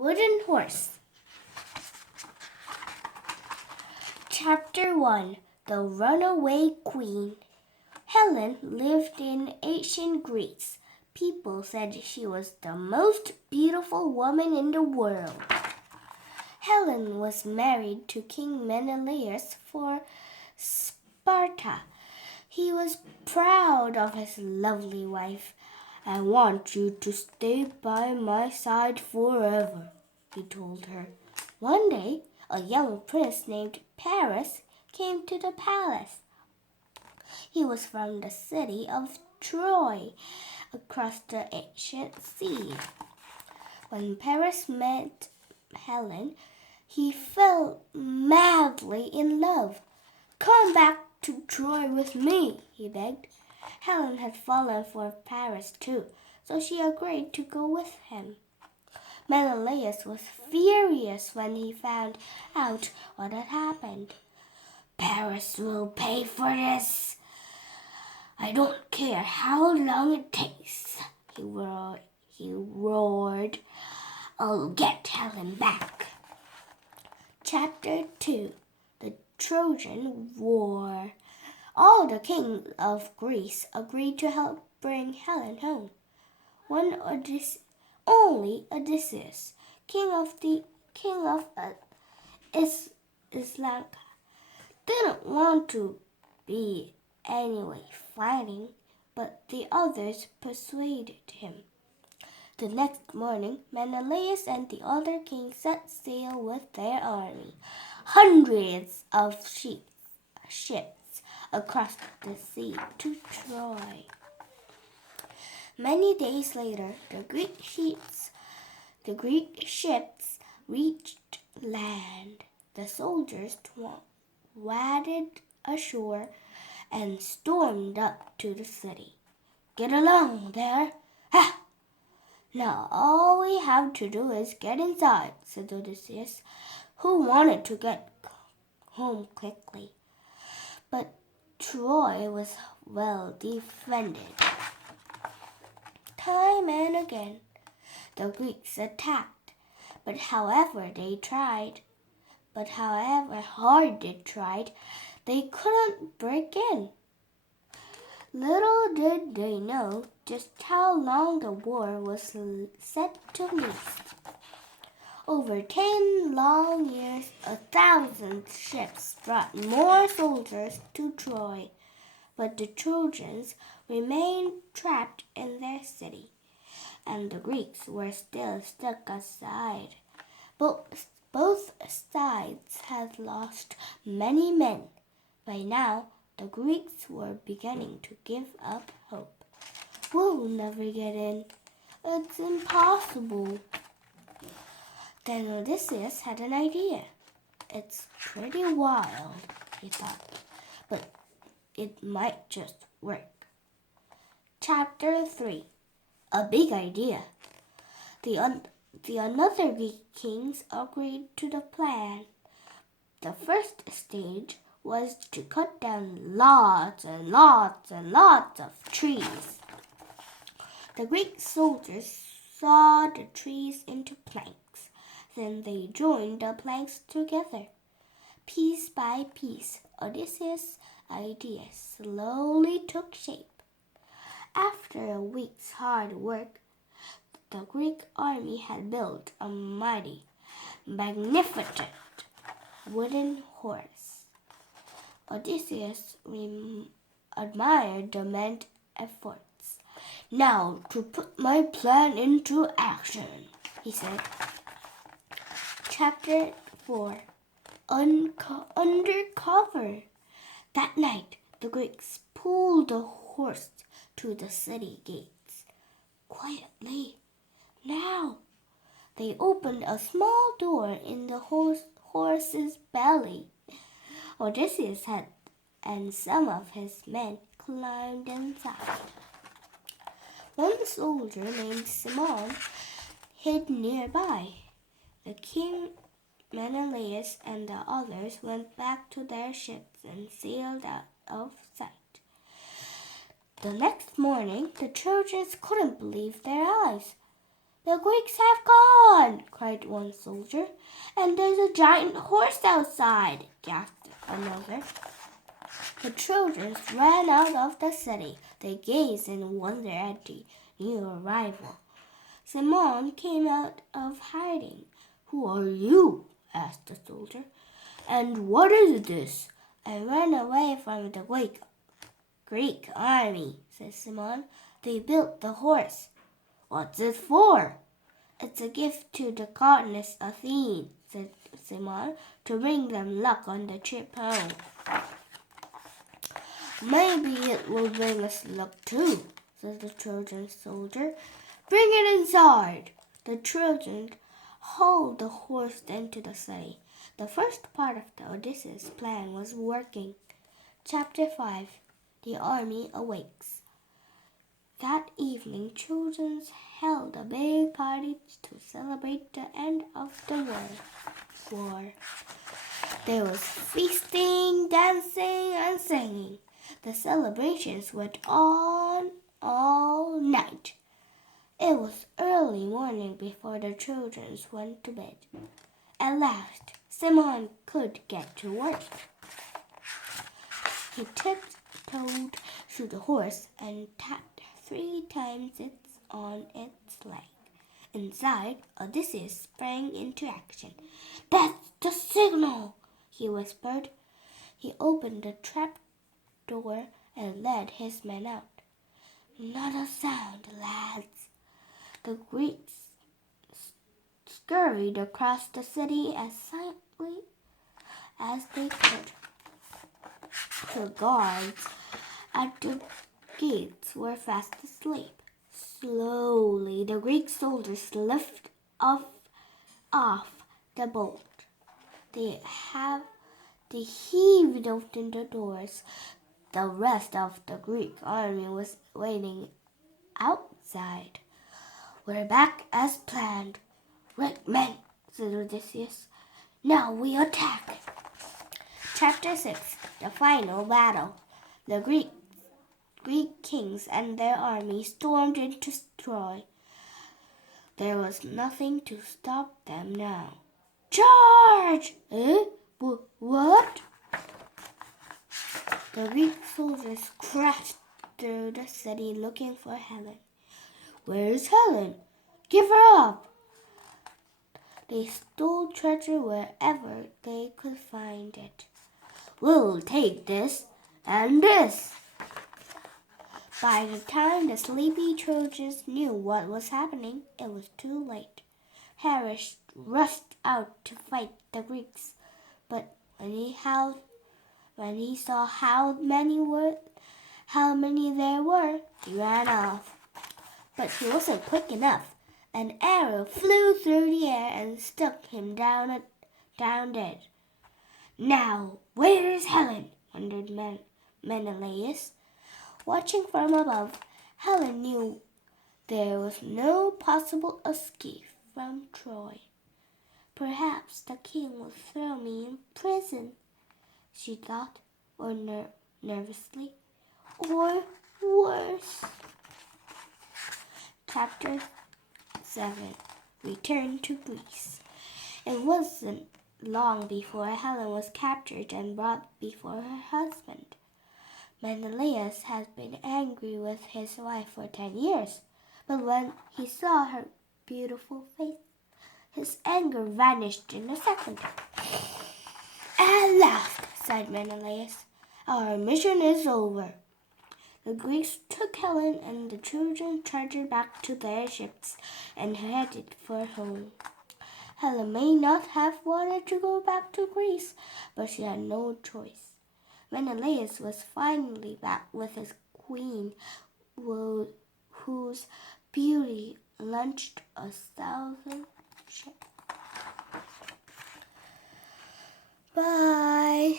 wooden horse. Chapter 1. The Runaway Queen. Helen lived in ancient Greece. People said she was the most beautiful woman in the world. Helen was married to King Menelaus for Sparta. He was proud of his lovely wife. "I want you to stay by my side forever," he told her. One day, a young prince named Paris came to the palace. He was from the city of Troy, across the ancient sea. When Paris met Helen, he fell madly in love. "Come back to Troy with me," he begged. Helen had fallen for Paris too, so she agreed to go with him. Menelaus was furious when he found out what had happened. "Paris will pay for this. I don't care how long it takes," he roared. "I'll get Helen back." Chapter 2. The Trojan War. All the kings of Greece agreed to help bring Helen home. Only Odysseus, king of Islanca, didn't want to be anyway fighting, but the others persuaded him. The next morning, Menelaus and the other kings set sail with their army, hundreds of ships across the sea to Troy. Many days later, the Greek ships reached land. The soldiers waded ashore and stormed up to the city. "Get along there! Ha! Now all we have to do is get inside," said Odysseus, who wanted to get home quickly. But Troy was well defended. Time and again, the Greeks attacked, but however hard they tried, they couldn't break in. Little did they know just how long the war was set to last. Over 10 long years, 1,000 ships brought more soldiers to Troy, but the Trojans remained trapped in their city, and the Greeks were still stuck outside. Both sides had lost many men. By now, the Greeks were beginning to give up hope. "We'll never get in. It's impossible." Then Odysseus had an idea. "It's pretty wild," he thought, "but it might just work." Chapter 3. A Big Idea. The other Greek kings agreed to the plan. The first stage was to cut down lots and lots and lots of trees. The Greek soldiers sawed the trees into planks. Then they joined the planks together. Piece by piece, Odysseus' idea slowly took shape. After a week's hard work, the Greek army had built a mighty, magnificent wooden horse. Odysseus admired the men's efforts. "Now to put my plan into action," he said. Chapter 4. Undercover. That night, the Greeks pulled the horse to the city gates. Quietly, now. They opened a small door in the horse's belly. Odysseus and some of his men climbed inside. One soldier named Simon hid nearby. The king, Menelaus, and the others went back to their ships and sailed out of sight. The next morning, the Trojans couldn't believe their eyes. "The Greeks have gone!" cried cried one soldier. And there's a giant horse outside, gasped another. The children ran out of the city. They gazed in wonder at the new arrival. Simon came out of hiding. Who are you? Asked the soldier. And what is this? I ran away from the Greek army, said Simon. They built the horse. What's it for? It's a gift to the goddess Athene, said Simon, to bring them luck on the trip home. Maybe it will bring us luck too, said the Trojan soldier. Bring it inside. The Trojans hauled the horse into the city. The first part of the Odysseus plan was working. Chapter 5. The Army Awakes. That evening, children held a big party to celebrate the end of the war. There was feasting, dancing, and singing. The celebrations went on all night. It was early morning before the children went to bed. At last, Simon could get to work. He tiptoed to the horse and tapped 3 times on its leg. Inside, Odysseus sprang into action. That's the signal, he whispered. He opened the trap door and led his men out. Not a sound, lads. The Greeks scurried across the city as silently as they could. The guards at the gates were fast asleep. Slowly, the Greek soldiers lifted off the bolt. They heaved open the doors. The rest of the Greek army was waiting outside. We're back as planned. Right, men, said Odysseus. Now we attack. Chapter 6. The Final Battle. The Greek kings and their army stormed into Troy. There was nothing to stop them now. Charge! What? The Greek soldiers crashed through the city looking for Helen. Where's Helen? Give her up! They stole treasure wherever they could find it. We'll take this and this. By the time the sleepy Trojans knew what was happening, it was too late. Paris rushed out to fight the Greeks, but when he saw how many there were, he ran off. But he wasn't quick enough. An arrow flew through the air and struck him down dead. Now, where's Helen? wondered Menelaus. Watching from above, Helen knew there was no possible escape from Troy. Perhaps the king will throw me in prison, she thought, or nervously, or worse. Chapter 7. Return to Greece. It wasn't long before Helen was captured and brought before her husband. Menelaus had been angry with his wife for 10 years, but when he saw her beautiful face, his anger vanished in a second. At last, sighed Menelaus, our mission is over. The Greeks took Helen and the children chartered back to their ships and headed for home. Helen may not have wanted to go back to Greece, but she had no choice. Menelaus was finally back with his queen, whose beauty launched 1,000 ships. Bye.